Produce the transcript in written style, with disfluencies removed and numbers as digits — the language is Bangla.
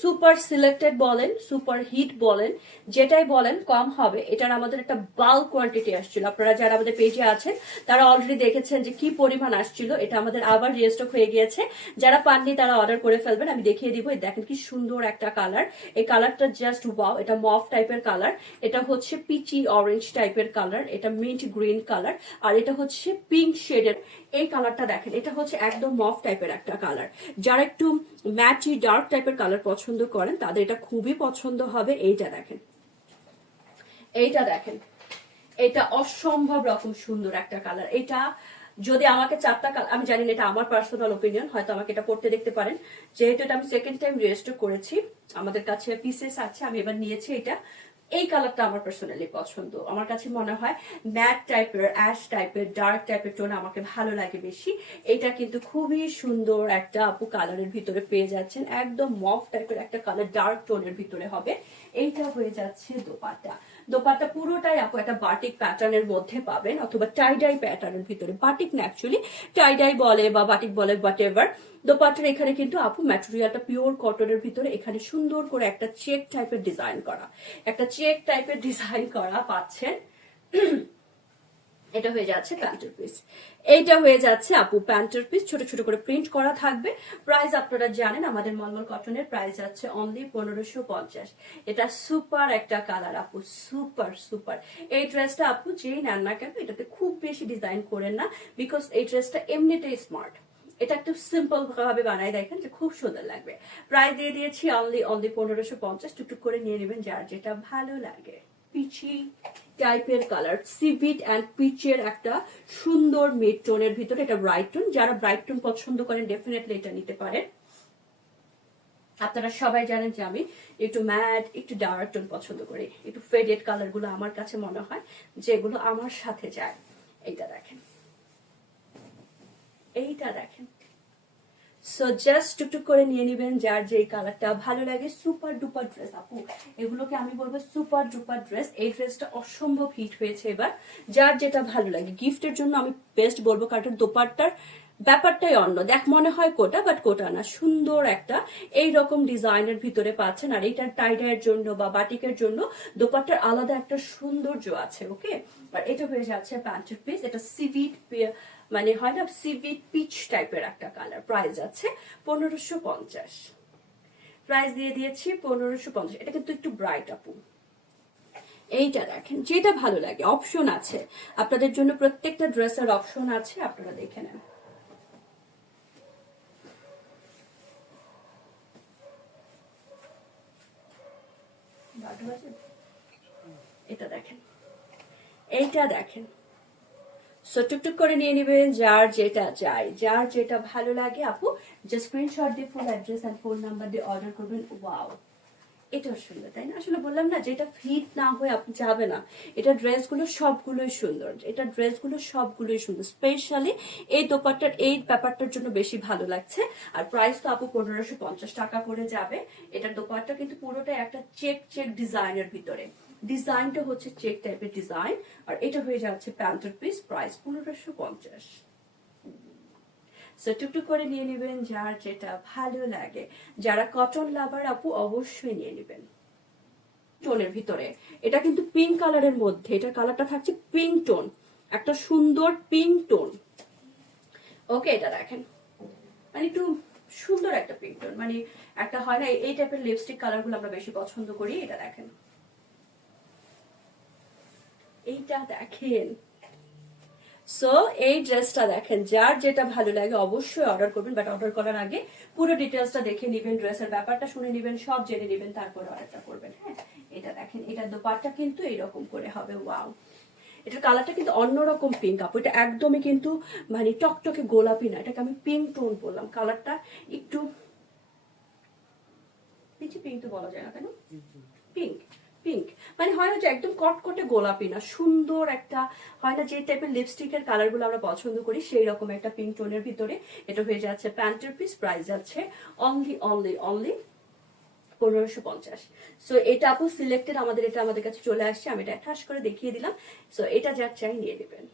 সুপার সিলেক্টেড বলেন, সুপার হিট বলেন, যেটাই বলেন কম হবে। এটার আমাদের একটা বাল্ক কোয়ান্টিটি আসছিল, আপনারা যারা আমাদের পেজে আছেন তারা অলরেডি দেখেছেন যে কি পরিমাণ আসছিল। এটা আমাদের আবার রিস্টক হয়ে গিয়েছে, যারা পাননি তারা অর্ডার করে ফেলবেন। আমি দেখিয়ে দিব, দেখেন কি সুন্দর একটা কালার, এই কালারটা জাস্ট ওয়াও। এটা মফ টাইপের কালার, এটা হচ্ছে পিচি অরেঞ্জ টাইপের কালার, এটা মিন্ট গ্রিন কালার, আর এটা হচ্ছে পিঙ্ক শেডের। এই কালারটা দেখেন, এটা হচ্ছে একদম মফ টাইপের একটা কালার। যারা একটু ম্যাটি ডার্ক টাইপের কালার পছন্দ করেন তাদের এটা খুবই পছন্দ হবে। এইটা দেখেন, এইটা দেখেন, এটা অসম্ভব রকম সুন্দর একটা কালার। এটা যদি আমাকে 4টা কালার, আমি জানি না, এটা আমার পার্সোনাল ওপিনিয়ন, হয়তো আমাকে এটা পড়তে দেখতে পারেন। যেহেতু এটা আমি সেকেন্ড টাইম রেজিস্টার করেছি, আমাদের কাছে পিসেস আছে, আমি এবার নিয়েছি এটা। এই কালারটা আমার পার্সোনালি পছন্দ। আমার কাছে মনে হয় ম্যাট টাইপের, অ্যাশ টাইপের, ডার্ক টাইপের টোন আমাকে ভালো লাগে বেশি। এটা কিন্তু খুবই সুন্দর একটা আপু কালারের ভিতরে পেয়ে যাচ্ছেন, একদম মফ টাইপের একটা কালার, ডার্ক টোনের ভিতরে হবে। এইটা হয়ে যাচ্ছে দোপাট্টা। দোপাট্টা পুরোটাই আপু একটা বাটিক প্যাটার্নের মধ্যে পাবেন, অথবা টাইডাই প্যাটার্নের ভিতরে। বাটিক না, অ্যাকচুয়ালি টাইডাই বলে বা বাটিক বলে, হোয়াট এভার। দোপাট্টার এখানে কিন্তু আপু ম্যাটেরিয়ালটা পিওর কটনের ভিতরে, এখানে সুন্দর করে একটা চেক টাইপের ডিজাইন করা, একটা চেক টাইপের ডিজাইন করা পাচ্ছেন। এটা হয়ে যাচ্ছে প্যান্টের পিস, এইটা হয়ে যাচ্ছে আপু প্যান্টের পিস, ছোট ছোট করে প্রিন্ট করা থাকবে। প্রাইস আপনারা জানেন, আমাদের মলমল কটনের প্রাইস যাচ্ছে অনলি 1550। এটা সুপার একটা কালার আপু, সুপার সুপার। এই ড্রেসটা আপু যেই নেন না কেন, এটাতে খুব বেশি ডিজাইন করেন না, বিকজ এই ড্রেসটা এমনিতেই স্মার্ট। এটা একটু সিম্পল ভাবে বানাই দেখেন যে খুব সুন্দর লাগবে। প্রাইস দিয়ে দিয়েছি অনলি 1550। টুকটুক করে নিয়ে নেবেন যার যেটা ভালো লাগে। পিচি টাইপের কালার, সিভিট অ্যান্ড পিচের একটা সুন্দর মিড টোনের ভিতরে, এটা ব্রাইট টোন। যারা ব্রাইট টোন পছন্দ করেন ডেফিনেটলি এটা নিতে পারেন। আপনারা সবাই জানেন যে আমি একটু ম্যাট, একটু ডার্ক টোন পছন্দ করি, একটু ফেডেড কালার গুলো আমার কাছে মনে হয় যেগুলো আমার সাথে যায়। এইটা দেখেন, এইটা দেখেন। সো জাস্ট টুকটুক করে নিয়ে নেবেন যার যে কালারটা ভালো লাগে। সুপার ডুপার ড্রেস আপু, এগুলোকে আমি বলবো সুপার ডুপার ড্রেস। এই ড্রেসটা অসম্ভব হিট হয়েছে এবার। যার যেটা ভালো লাগে গিফটের জন্য আমি বেস্ট বলবো, কারণ দোপাট্টার ব্যাপারটাই অন্য। দেখ মনে হয় কোটা, বাট কোটা না, সুন্দর একটা এইরকম ডিজাইনের ভিতরে পাচ্ছেন। আর এইটার টাইডাইয়ের জন্য বা বাটিকের জন্য দোপাট্টার আলাদা একটা সৌন্দর্য আছে। ওকে, আর এটা হয়ে যাচ্ছে প্যান্টের পিস। এটা সিভিট মানে হয় না, সিভিট পিচ টাইপের একটা কালার। প্রাইস আছে 1550। প্রাইস দিয়ে দিয়েছি 1550। এটা কিন্তু একটু ব্রাইট আপু। এইটা দেখেন, যেটা ভালো লাগে, অপশন আছে আপনাদের জন্য, প্রত্যেকটা ড্রেসের অপশন আছে, আপনারা দেখে নেন। এটা দেখেন, এইটা দেখেন। সো টুকটুক করে নিয়ে নেবেন যার যেটা চাই, যার যেটা ভালো লাগে আপু। যে স্ক্রিনশট দিয়ে full address and phone number দিয়ে অর্ডার করবেন। ওয়াও, এটাও সুন্দর, তাই না? আসলে বললাম না, যেটা ফিট না হয়ে আপনি যাবে না। এটা ড্রেসগুলো সবগুলোই সুন্দর, এটা ড্রেসগুলো সবগুলোই সুন্দর। স্পেশালি এই দোপাট্টার এই ব্যাপারটার জন্য বেশি ভালো লাগছে। আর প্রাইস তো আপু 1550 টাকা করে যাবে। এটার দোপাট্টা কিন্তু পুরোটাই একটা চেক চেক ডিজাইনের ভিতরে, ডিজাইনটা হচ্ছে চেক টাইপের ডিজাইন। আর এটা হয়ে যাচ্ছে প্যান্টের পিস, প্রাইস 1550। সো টুকটুক করে নিয়ে নেবেন যার যেটা ভালো লাগে। যারা কটন লাভার আপু অবশ্যই নিয়ে নেবেন। টোনের ভিতরে, এটা কিন্তু পিঙ্ক কালারের মধ্যে, এটার কালারটা থাকছে পিঙ্ক টোন, একটা সুন্দর পিঙ্ক টোন। ওকে, এটা দেখেন, মানে একটু সুন্দর একটা পিঙ্ক টোন, মানে একটা হয় না এই টাইপের লিপস্টিক কালার গুলো আমরা বেশি পছন্দ করি। এটা দেখেন, এইটা দেখেন। সো এই ড্রেসটা দেখেন, যার যেটা ভালো লাগে অবশ্যই অর্ডার করবেন। বাট অর্ডার করার আগে পুরো ডিটেলসটা দেখে নেবেন, ড্রেসের ব্যাপারটা শুনে নেবেন, সব জেনে নেবেন, তারপর অর্ডারটা করবেন। হ্যাঁ, এটা দেখেন, এটা দোপাট্টা কিন্তু এইরকম করে হবে। ওয়াও, এটার কালারটা কিন্তু অন্যরকম পিঙ্ক আপু। এটা একদমই কিন্তু মানে টকটকে গোলাপি না, এটাকে আমি পিঙ্ক টোন বললাম। কালারটা একটু পিচি পিঙ্ক তো বলা যায় না, কেন পিঙ্ক, পিঙ্ক মানে হয় না যে একদম কটকটে গোলাপি না, সুন্দর একটা হয় না যে টাইপের লিপস্টিকের কালার গুলো আমরা পছন্দ করি, সেই রকম একটা পিঙ্ক টোনের ভিতরে। এটা হয়ে যাচ্ছে প্যান্টের পিস, প্রাইস যাচ্ছে অনলি অনলি অনলি 1550। সো এটা আপু সিলেক্টেড আমাদের, এটা আমাদের কাছে চলে আসছে, আমি এটা ঠাস করে দেখিয়ে দিলাম। সো এটা যার চাই নিয়ে নেবেন।